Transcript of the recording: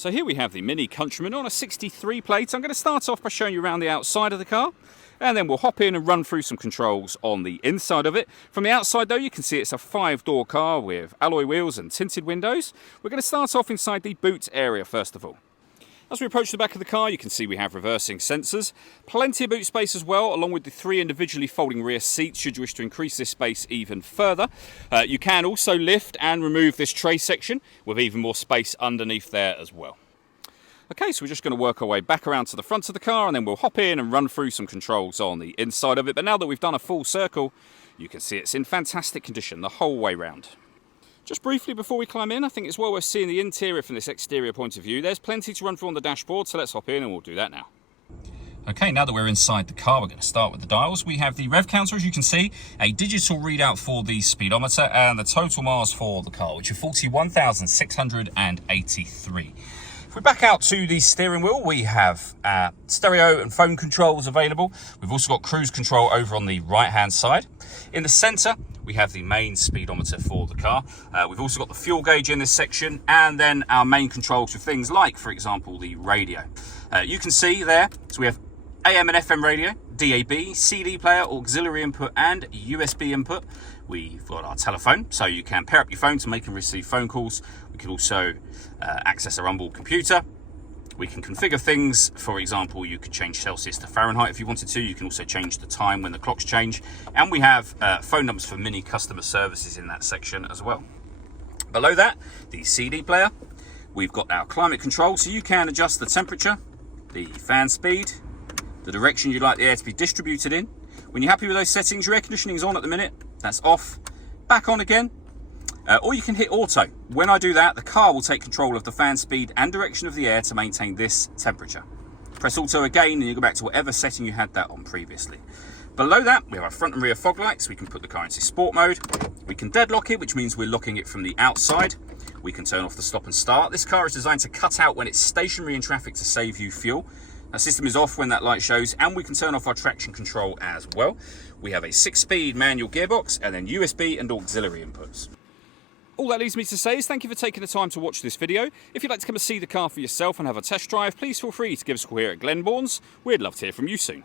So here we have the Mini Countryman on a 63 plate. I'm going to start off by showing you around the outside of the car, and then we'll hop in and run through some controls on the inside of it. From the outside though, you can see it's a 5-door car with alloy wheels and tinted windows. We're going to start off inside the boot area first of all. As we approach the back of the car, you can see we have reversing sensors, plenty of boot space as well, along with the 3 individually folding rear seats should you wish to increase this space even further. You can also lift and remove this tray section with even more space underneath there as well. Okay, so we're just going to work our way back around to the front of the car, and then we'll hop in and run through some controls on the inside of it. But now that we've done a full circle, you can see it's in fantastic condition the whole way round. Just briefly before we climb in, I think it's well worth seeing the interior from this exterior point of view. There's plenty to run through on the dashboard, so let's hop in and we'll do that now. Okay, now that we're inside the car, we're going to start with the dials. We have the rev counter, as you can see, a digital readout for the speedometer, and the total miles for the car, which are 41,683. If we back out to the steering wheel, we have stereo and phone controls available. We've also got cruise control over on the right-hand side. In the centre, we have the main speedometer for the car. We've also got the fuel gauge in this section, and then our main controls for things like, for example, the radio. You can see there, so we have AM and FM radio, DAB, CD player, auxiliary input, and USB input. We've got our telephone, so you can pair up your phone to make and receive phone calls. We can also access our onboard computer. We can configure things. For example, you could change Celsius to Fahrenheit if you wanted to. You can also change the time when the clocks change. And we have phone numbers for Mini customer services in that section as well. Below that, the CD player. We've got our climate control, so you can adjust the temperature, the fan speed, the direction you'd like the air to be distributed in. When you're happy with those settings, your air conditioning is on at the minute. That's off. Back on again. Or you can hit auto. When I do that, the car will take control of the fan speed and direction of the air to maintain this temperature. Press auto again and you go back to whatever setting you had that on previously. Below that, we have our front and rear fog lights. We can put the car into sport mode. We can deadlock it, which means we're locking it from the outside. We can turn off the stop and start. This car is designed to cut out when it's stationary in traffic to save you fuel. Our system is off when that light shows, and we can turn off our traction control as well. We have a 6-speed manual gearbox and then USB and auxiliary inputs. All that leaves me to say is thank you for taking the time to watch this video. If you'd like to come and see the car for yourself and have a test drive, please feel free to give us a call here at Glenbourne's. We'd love to hear from you soon.